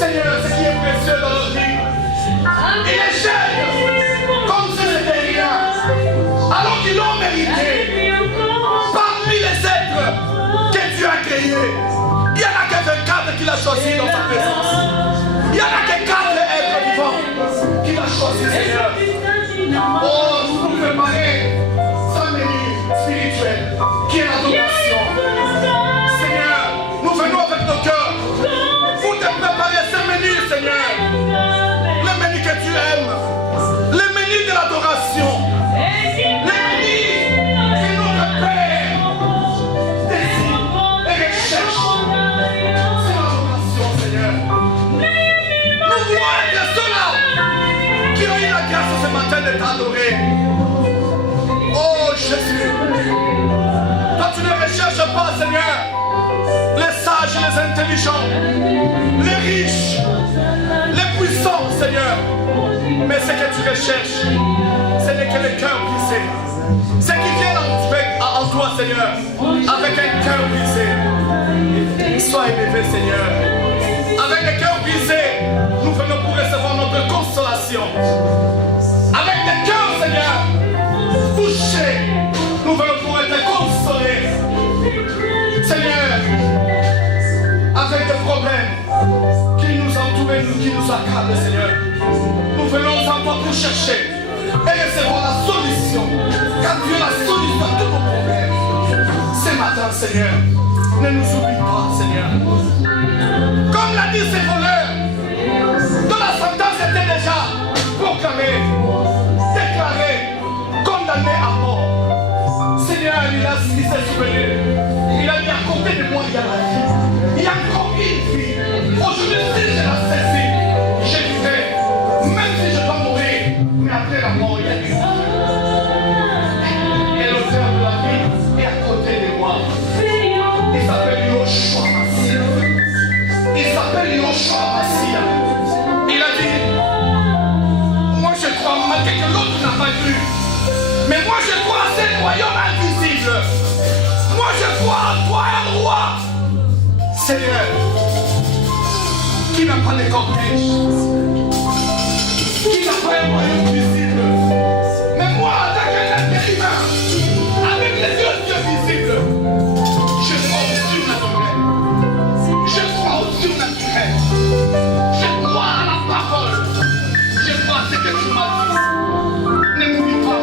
Seigneur, ce qui est précieux dans notre vie, il les jette comme si c'était rien, alors qu'ils l'ont mérité. Parmi les êtres que Dieu a créés, il y en a que 24 qu'il a choisi dans sa présence. Il y en a que 4 êtres vivants qu'il a choisi, Seigneur. Oh, nous nous préparer sa menu spirituel, qui est l'adoration. Seigneur, nous venons avec nos cœurs pour te préparer ce menu, Seigneur. Le menu que tu aimes, le menu de l'adoration, le menu que notre Père désire et recherche. C'est l'adoration, Seigneur. Nous voyons de ceux-là qui ont eu la grâce ce matin de t'adorer. Oh Jésus, toi tu ne recherches pas, Seigneur, les sages, les intelligents, les riches, les puissants, Seigneur. Mais ce que tu recherches, ce n'est que le cœur brisé. Ce qui vient en toi, Seigneur, avec un cœur brisé. Sois élevé, Seigneur. Avec le cœur brisé, nous venons pour recevoir notre consolation. Avec le cœur, Seigneur, touché, nous venons pour être consolés. Seigneur, avec des problèmes qui nous entourent, qui nous accablent, Seigneur, nous venons en toi pour chercher et recevoir la solution. Car tu es la solution à tous nos problèmes. Ce matin, Seigneur, ne nous oublie pas, Seigneur. Comme l'a dit ces voleurs, dont la sentence était déjà proclamée, déclarée, condamnée à mort. Seigneur, il s'est souvenu. Il a dit à côté de moi, il y a la vie. Il y a encore une vie. Aujourd'hui, si je la saisis, je vivrai. Même si je dois mourir, mais après la mort, il y a une vie. Et l'auteur de la vie est à côté de moi. Il s'appelle Yoshua Massia. Il s'appelle Yoshua Massia. Il a dit, moi je crois, malgré que l'autre n'a pas vu, mais moi je crois à ce royaume invisible. Moi je crois en toi, un roi. Seigneur, qui n'a pas de cortège, qui n'a pas un royaume visible. Mais moi, en tant qu'un être humain, avec les yeux visibles, je crois au surnaturel. Je crois au surnaturel. Je crois à la parole. Je crois à ce que tu m'as dit. Ne m'oublie pas.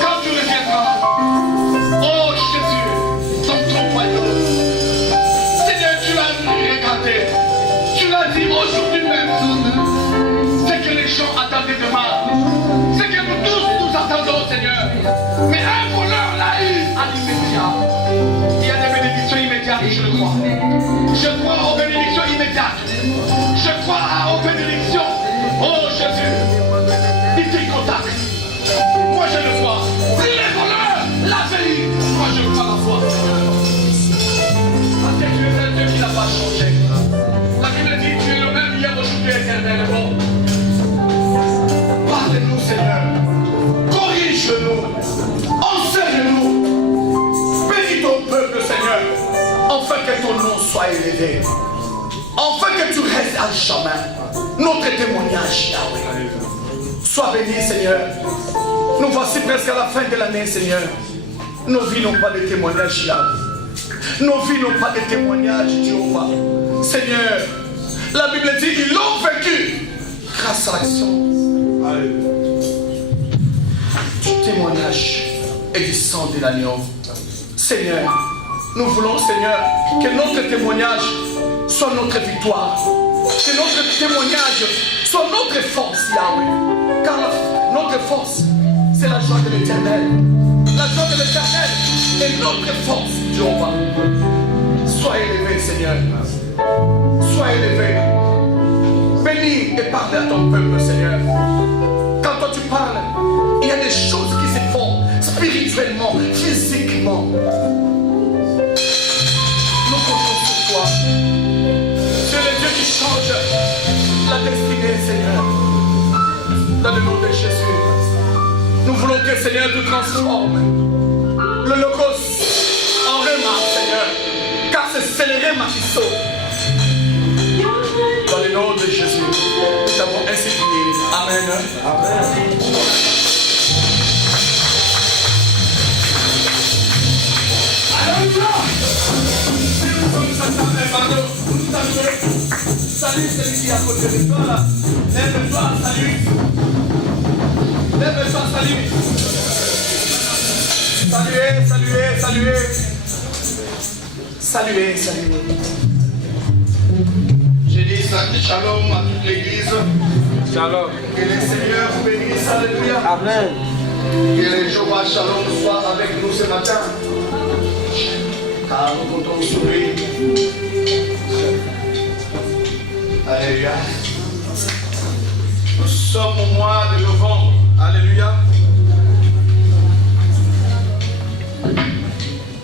Quand tu reviendras, oh Jésus, dans ton royaume, Seigneur, tu l'as regardé. Tu l'as dit aujourd'hui même. C'est que les gens attendaient demain. C'est que nous tous nous attendons, Seigneur. Mais un voleur l'a eu à l'immédiat. Il y a des bénédictions immédiates, je le crois. Je crois aux bénédictions immédiates. Je crois aux bénédictions. Oh Jésus, il te contacte. Moi je le vois. Si les voleurs l'avaient eu, moi je crois la foi. Parce que tu es un Dieu qui n'a pas changé. La Bible dit tu es le même hier, aujourd'hui, éternellement. Parle-nous, Seigneur. Corrige-nous. Enseigne-nous. Bénis ton peuple, Seigneur. Afin que ton nom soit élevé. Afin que tu restes à jamais. Notre témoignage, Yahweh. Sois béni, Seigneur. Nous voici presque à la fin de l'année, Seigneur. Nos vies n'ont pas de témoignage, Yahweh. Nos vies n'ont pas de témoignage, Jéhovah. Seigneur, la Bible dit qu'ils l'ont vaincu grâce à l'action du témoignage et du sang de l'agneau. Seigneur, nous voulons, Seigneur, que notre témoignage soit notre victoire. Que notre témoignage soit notre force, Yahweh. Car notre force, c'est la joie de l'Éternel. La joie de l'Éternel est notre force, Jéhovah. Sois élevé, Seigneur. Sois élevé. Bénis et parle à ton peuple, Seigneur. Quand toi tu parles, il y a des choses qui se font spirituellement, physiquement. Nous comptons sur toi. Tu es le Dieu qui change la destinée, Seigneur. Dans le nom de Jésus, nous voulons que, Seigneur, tu transformes le logos en réma, Seigneur. Car c'est le réma qui sauve. Dans le Salut celui qui est à côté de toi là. Lève-toi, salut. Lève-toi, salut. Saluez, saluez, saluez. Saluez, saluez. J'ai dit shalom à toute l'église. Shalom. Que le Seigneur vous bénisse, alléluia. Amen. Que le Jéhovah Shalom soit avec nous ce matin. Car nous comptons sur lui. Alléluia. Nous sommes au mois de novembre. Alléluia.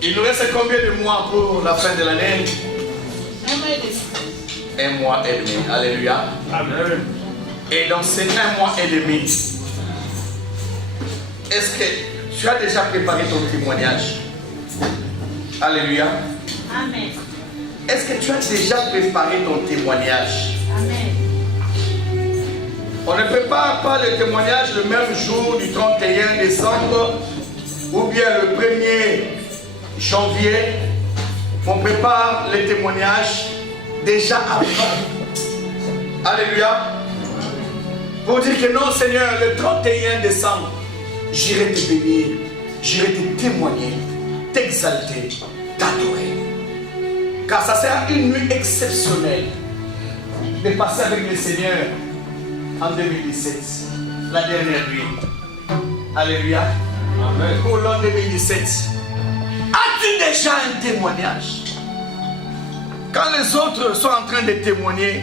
Il nous reste combien de mois pour la fin de l'année? Un mois et demi. Alléluia. Amen. Et dans ces 1 mois et demi, est-ce que tu as déjà préparé ton témoignage? Alléluia. Amen. Est-ce que tu as déjà préparé ton témoignage? Amen. On ne prépare pas le témoignage le même jour du 31 décembre ou bien le 1er janvier. On prépare le témoignage déjà avant. Alléluia. Pour dire que non, Seigneur, le 31 décembre, j'irai te bénir, j'irai te témoigner, t'exalter, t'adorer. Car ça sera une nuit exceptionnelle de passer avec le Seigneur en 2017, la dernière nuit. Alléluia. Amen. Pour l'an 2017. As-tu déjà un témoignage? Quand les autres sont en train de témoigner,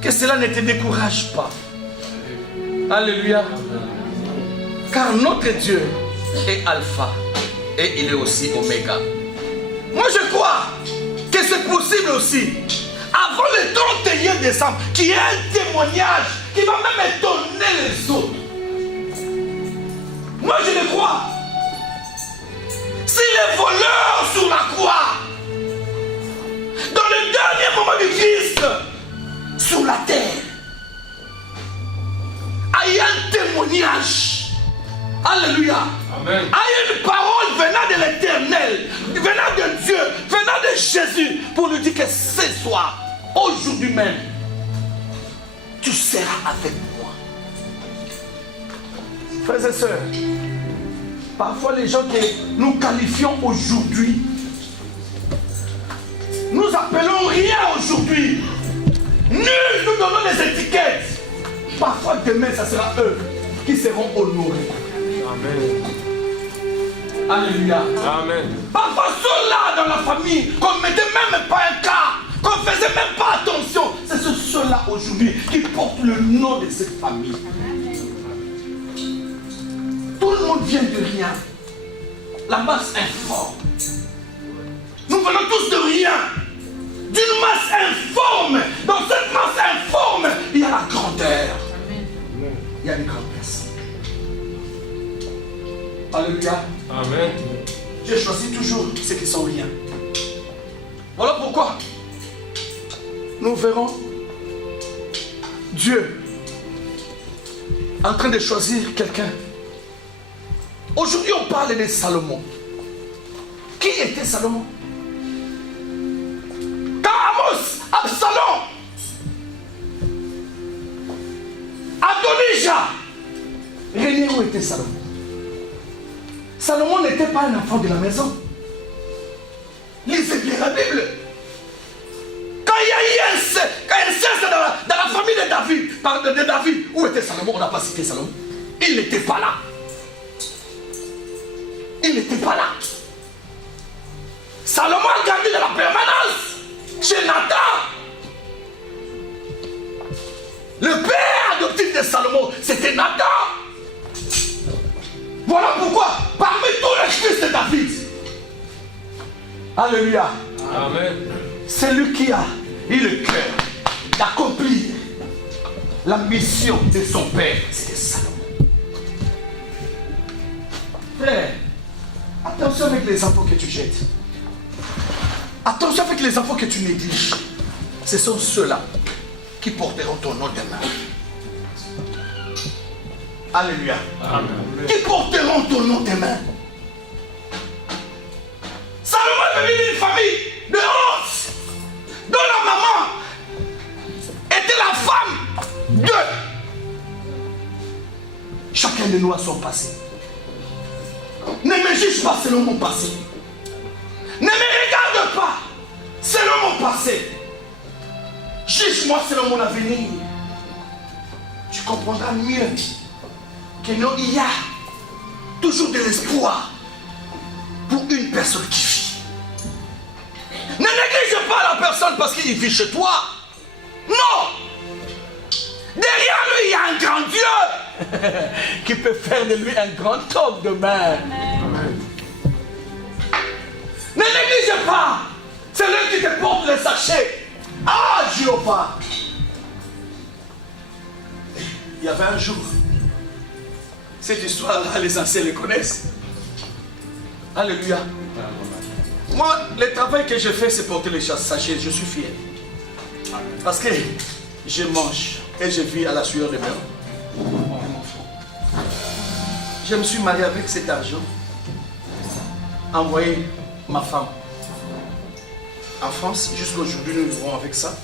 que cela ne te décourage pas. Alléluia. Car notre Dieu est Alpha et il est aussi Oméga. Moi je crois que c'est possible aussi, avant le 31 décembre, qu'il y ait un témoignage qui va même étonner les autres. Moi je le crois. Si les voleurs sur la croix, dans le dernier moment du Christ, sur la terre, il y a un témoignage. Alléluia. Amen. Il y a une parole venant de l'Éternel, venant de Dieu, venant de Jésus, pour nous dire que ce soir, aujourd'hui même, tu seras avec moi. Frères et sœurs, parfois les gens que nous qualifions aujourd'hui, nous appelons rien aujourd'hui. Nous donnons des étiquettes. Parfois demain, ça sera eux qui seront honorés. Amen. Alléluia. Amen. Parfois ceux-là dans la famille, qu'on ne mettait même pas un cas, qu'on ne faisait même pas attention, c'est ceux-là aujourd'hui qui portent le nom de cette famille. Tout le monde vient de rien. La masse informe. Nous venons tous de rien. D'une masse informe. Dans cette masse informe, il y a la grandeur. Il y a les grandes personnes. Alléluia. Amen. J'ai choisi toujours ceux qui sont rien. Voilà pourquoi nous verrons Dieu en train de choisir quelqu'un. Aujourd'hui, on parle de Salomon. Qui était Salomon? Absalom, Adonijah, régnait où était Salomon? Salomon n'était pas un enfant de la maison. Lisez bien la Bible. Quand il y a eu un inceste dans la famille de David, où était Salomon? On n'a pas cité Salomon. Il n'était pas là. Il n'était pas là. Salomon a gardé de la permanence chez Nathan. Le père adoptif de Salomon, c'était Nathan. Voilà pourquoi, parmi tous les fils de David, alléluia, amen, c'est lui qui a eu le cœur d'accomplir la mission de son père, c'était Salomon. Frère, attention avec les enfants que tu jettes. Attention avec les enfants que tu négliges. Ce sont ceux-là qui porteront ton nom demain. Alléluia. Amen. Qui porteront ton nom demain. Salomon est venu d'une famille de 11. Donc la maman était la femme de chacun de nous a son passé. Ne me juge pas selon mon passé. Ne me regarde pas selon mon passé. Juge-moi selon mon avenir. Tu comprendras mieux que non, il y a toujours de l'espoir pour une personne qui vit. Ne néglige pas la personne parce qu'il vit chez toi. Non. Derrière lui, il y a un grand Dieu qui peut faire de lui un grand homme demain. Ne néglige pas celui qui te porte le sachet. Ah, Jéhovah. Il y avait un jour, cette histoire-là, les anciens les connaissent. Alléluia. Moi, le travail que je fais, c'est porter les sachets. Je suis fier. Parce que je mange et je vis à la sueur de mes mains. Je me suis marié avec cet argent. Envoyé ma femme en France. Jusqu'aujourd'hui, nous vivons avec ça.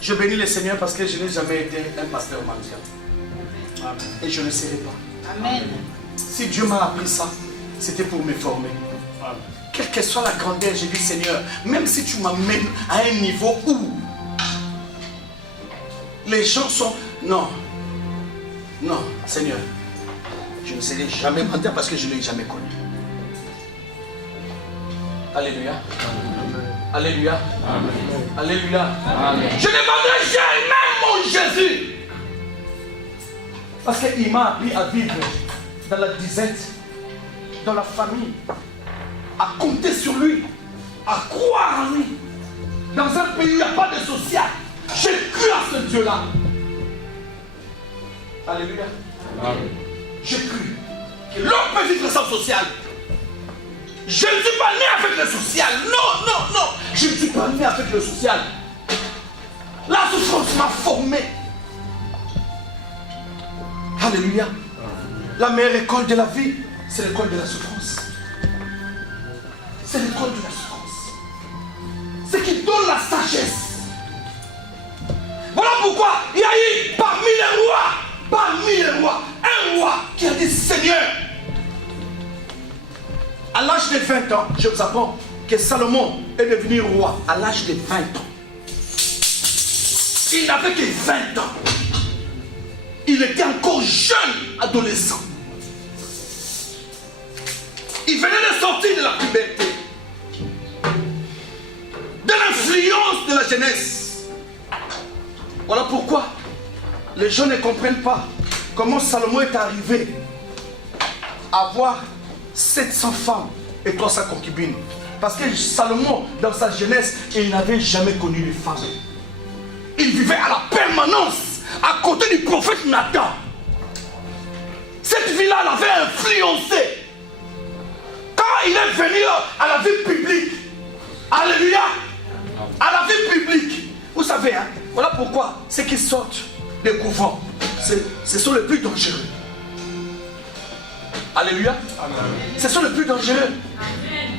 Je bénis le Seigneur parce que je n'ai jamais été un pasteur mendiant. Et je ne serai pas. Amen. Si Dieu m'a appris ça, c'était pour me former. Amen. Quelle que soit la grandeur, j'ai dit Seigneur, même si tu m'amènes à un niveau où les gens sont... Non. Non, Seigneur. Je ne serai jamais mendiant parce que je ne l'ai jamais connu. Alléluia. Amen. Alléluia. Amen. Alléluia. Amen. Je ne vendrai jamais mon Jésus. Parce qu'il m'a appris à vivre dans la disette, dans la famille, à compter sur lui, à croire en lui. Dans un pays où il n'y a pas de social, j'ai cru à ce Dieu-là. Alléluia. Amen. J'ai cru que l'homme peut vivre sans social. Je ne suis pas né avec le social. Non, non, non. Je ne suis pas né avec le social. La souffrance m'a formé. Alléluia. La meilleure école de la vie, c'est l'école de la souffrance. C'est l'école de la souffrance. C'est qui donne la sagesse. Voilà pourquoi il y a eu parmi les rois, un roi qui a dit Seigneur, à l'âge de 20 ans, je vous apprends que Salomon est devenu roi à l'âge de 20 ans. Il n'avait que 20 ans. Il était encore jeune adolescent. Il venait de sortir de la puberté, de l'influence de la jeunesse. Voilà pourquoi les gens ne comprennent pas comment Salomon est arrivé à avoir 700 femmes et 300 concubines. Parce que Salomon, dans sa jeunesse, il n'avait jamais connu les femmes. Il vivait à la permanence à côté du prophète Nathan. Cette vie-là l'avait influencé. Quand il est venu à la vie publique, alléluia, à la vie publique, vous savez, hein, voilà pourquoi ceux qui sortent des couvents, ce sont les plus dangereux. Alléluia. Amen. Ce sont les plus dangereux. Amen.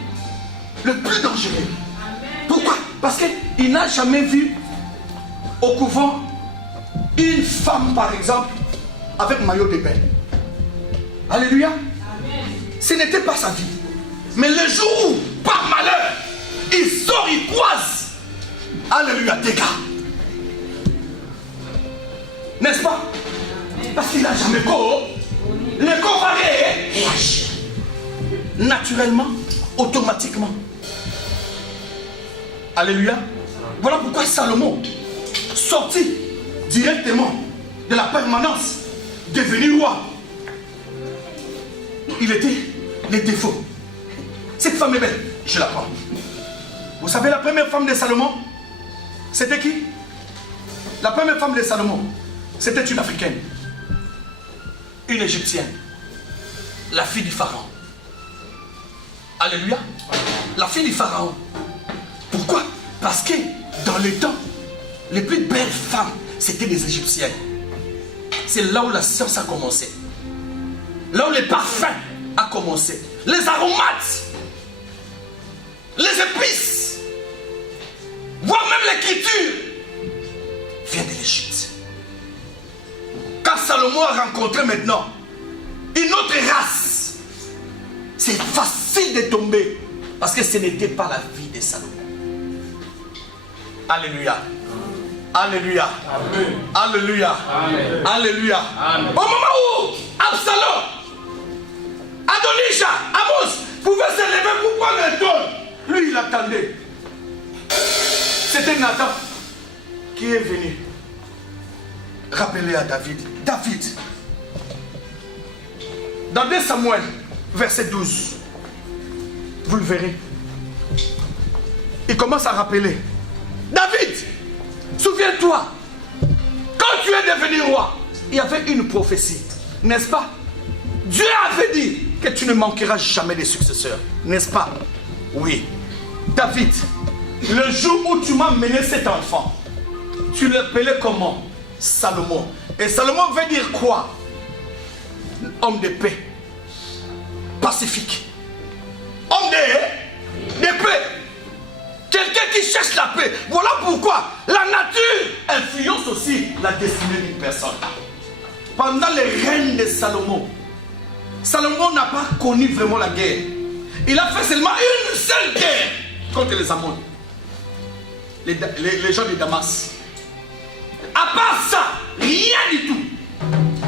Le plus dangereux. Amen. Pourquoi? Parce qu'il n'a jamais vu au couvent une femme, par exemple, avec maillot de bain. Alléluia. Amen. Ce n'était pas sa vie. Mais le jour où, par malheur, il sort, il croise, alléluia, des gars. N'est-ce pas? Parce qu'il n'a jamais connu. Le corps va réagir naturellement, automatiquement. Alléluia. Voilà pourquoi Salomon, sorti directement de la permanence, devenu roi, il était les défauts. Cette femme est belle, je la prends. Vous savez la première femme de Salomon, c'était qui? La première femme de Salomon, c'était une Africaine. Une Égyptienne, la fille du Pharaon. Alléluia. La fille du Pharaon. Pourquoi? Parce que dans le temps, les plus belles femmes, c'était des Égyptiennes. C'est là où la science a commencé. Là où les parfums a commencé. Les aromates, les épices. l'écriture vient de l'Égypte. Quand Salomon a rencontré maintenant une autre race, c'est facile de tomber parce que ce n'était pas la vie de Salomon. Alléluia. Alléluia. Amen. Alléluia. Amen. Alléluia. Amen. Au moment où Absalom, Adonijah, Amos pouvaient se lever pour prendre le trône, lui il attendait. C'était Nathan qui est venu rappeler à David. David, dans 2 Samuel, verset 12, vous le verrez. Il commence à rappeler. David, souviens-toi, quand tu es devenu roi, il y avait une prophétie, n'est-ce pas? Dieu avait dit que tu ne manqueras jamais de successeurs, n'est-ce pas? Oui. David, le jour où tu m'as mené cet enfant, tu l'appelais comment? Salomon. Et Salomon veut dire quoi? Homme de paix, pacifique, homme de paix, quelqu'un qui cherche la paix. Voilà pourquoi la nature influence aussi la destinée d'une personne. Pendant les règnes de Salomon, Salomon n'a pas connu vraiment la guerre. Il a fait seulement une seule guerre contre les Ammonites, les gens de Damas. À part ça, rien du tout.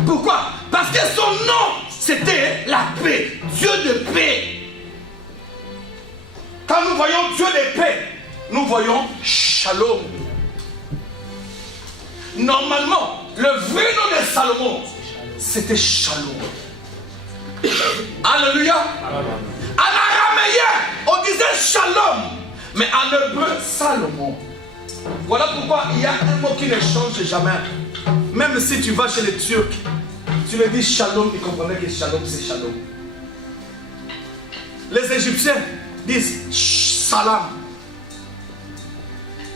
Pourquoi? Parce que son nom, c'était la paix. Dieu de paix. Quand nous voyons Dieu de paix, nous voyons Shalom. Normalement, le vrai nom de Salomon, c'était Shalom. Alléluia. En araméen, on disait Shalom. Mais en hébreu, Salomon. Voilà pourquoi il y a un mot qui ne change jamais. Même si tu vas chez les Turcs, tu leur dis Shalom, ils comprenaient que Shalom c'est Shalom. Les Égyptiens disent Salam.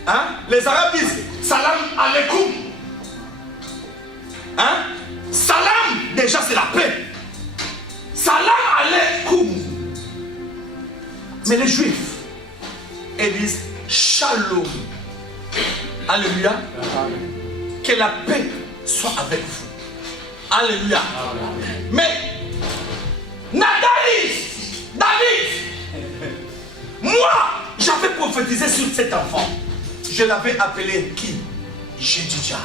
Hein? Les Arabes disent Salam alaikum. Hein? Salam, déjà c'est la paix. Salam alaikum. Mais les Juifs, ils disent Shalom. Alléluia. Que la paix soit avec vous. Alléluia. Mais Nathalie, David, moi, j'avais prophétisé sur cet enfant. Je l'avais appelé qui? Jedidja.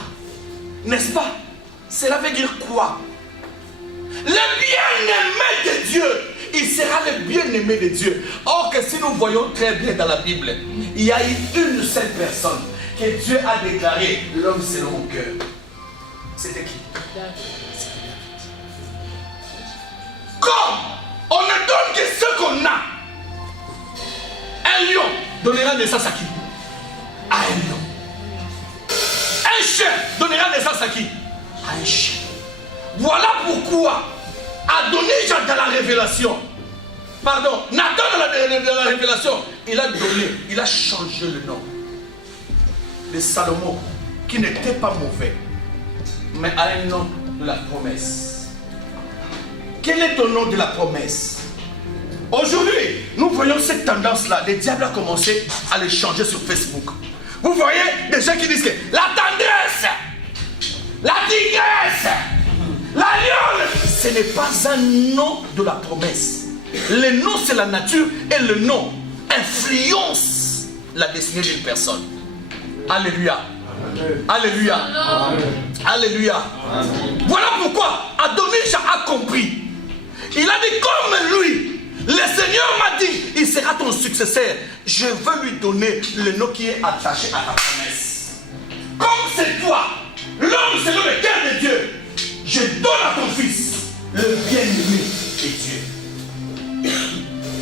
N'est-ce pas? Cela veut dire quoi? Le bien-aimé de Dieu. Il sera le bien-aimé de Dieu. Or que si nous voyons très bien dans la Bible, il y a eu une seule personne que Dieu a déclaré l'homme selon mon cœur. C'était qui? C'était David. Comme on ne donne que ce qu'on a, un lion donnera naissance à qui? À un lion. Un chien donnera naissance à qui? À un chien. Voilà pourquoi Adonijah dans la révélation, pardon, Nathan dans la révélation, il a donné, il a changé le nom de Salomon, qui n'était pas mauvais, mais a un nom de la promesse. Quel est ton nom de la promesse? Aujourd'hui, nous voyons cette tendance-là. Le diable a commencé à le changer sur Facebook. Vous voyez des gens qui disent que la tendresse, la tigresse, la lionne, ce n'est pas un nom de la promesse. Le nom, c'est la nature, et le nom influence la destinée d'une personne. Alléluia. Amen. Alléluia. Amen. Alléluia. Amen. Voilà pourquoi Adonijah a compris. Il a dit comme lui, le Seigneur m'a dit, il sera ton successeur. Je veux lui donner le nom qui est attaché à ta promesse. Comme c'est toi, l'homme selon le cœur de Dieu, je donne à ton fils le bien-aimé de Dieu.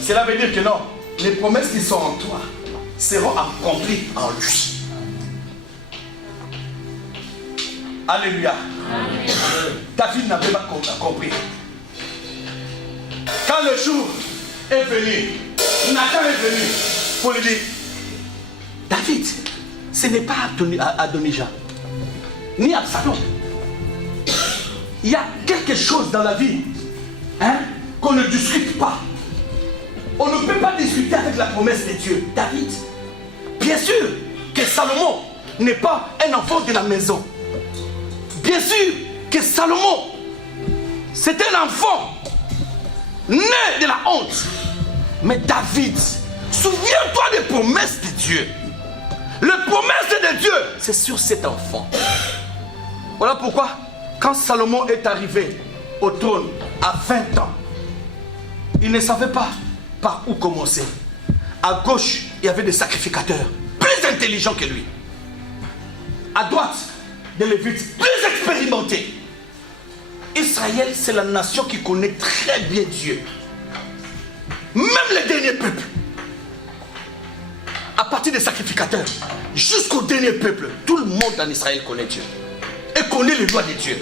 Cela veut dire que non, les promesses qui sont en toi seront accomplies en lui. Alléluia. Amen. David n'avait pas compris. Quand le jour est venu, Nathan est venu pour lui dire, David, ce n'est pas Adonijah, ni Absalom. Il y a quelque chose dans la vie qu'on ne discute pas. On ne peut pas discuter avec la promesse de Dieu. David, bien sûr que Salomon n'est pas un enfant de la maison. Bien sûr que Salomon, c'est un enfant né de la honte. Mais David, souviens-toi des promesses de Dieu. Les promesses de Dieu, c'est sur cet enfant. Voilà pourquoi, quand Salomon est arrivé au trône à 20 ans, il ne savait pas par où commencer. À gauche, il y avait des sacrificateurs plus intelligents que lui. À droite, des Lévites plus expérimentés. Israël, c'est la nation qui connaît très bien Dieu. Même les derniers peuples. À partir des sacrificateurs jusqu'au dernier peuple, tout le monde en Israël connaît Dieu. Et connaît les lois de Dieu.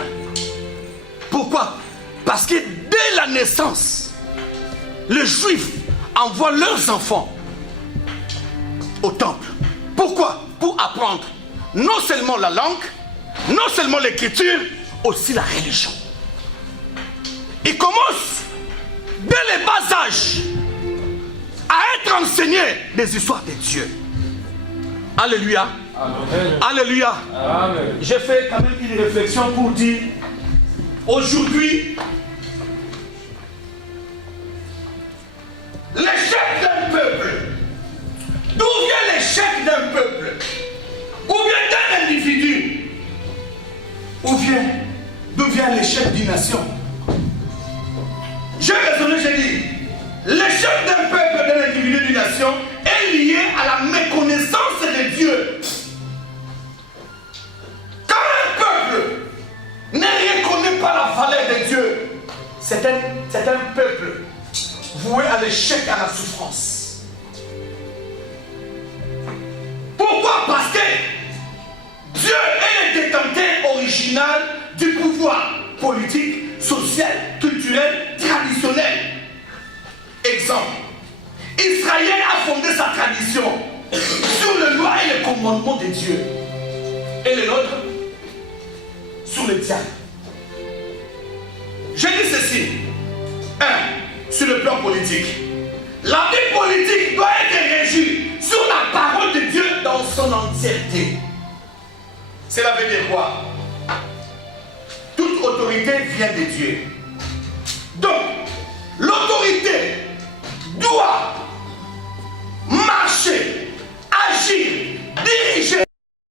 Pourquoi? Parce que dès la naissance, les Juifs envoient leurs enfants au temple. Pourquoi? Pour apprendre non seulement la langue, non seulement l'écriture, aussi la religion. Ils commencent dès les bas âges à être enseignés des histoires de Dieu. Alléluia. Amen. Alléluia. Amen. J'ai fait quand même une réflexion pour dire, aujourd'hui, l'échec d'un peuple, d'où vient l'échec d'un peuple, ou bien d'un individu, d'où vient l'échec d'une nation? J'ai raisonné, j'ai dit, l'échec d'un peuple, d'un individu, d'une nation est lié à la méconnaissance de Dieu. Quand un peuple ne reconnaît pas la valeur de Dieu, c'est un peuple voué à l'échec, à la souffrance. Pourquoi? Parce que Dieu est le détenteur original du pouvoir politique, social, culturel, traditionnel. Exemple, Israël a fondé sa tradition sur les lois et les commandements de Dieu. Et les nôtres sur le diable. Je dis ceci. 1. Sur le plan politique. La vie politique doit être régie sur la parole de Dieu dans son entièreté. Cela veut dire quoi? Toute autorité vient de Dieu.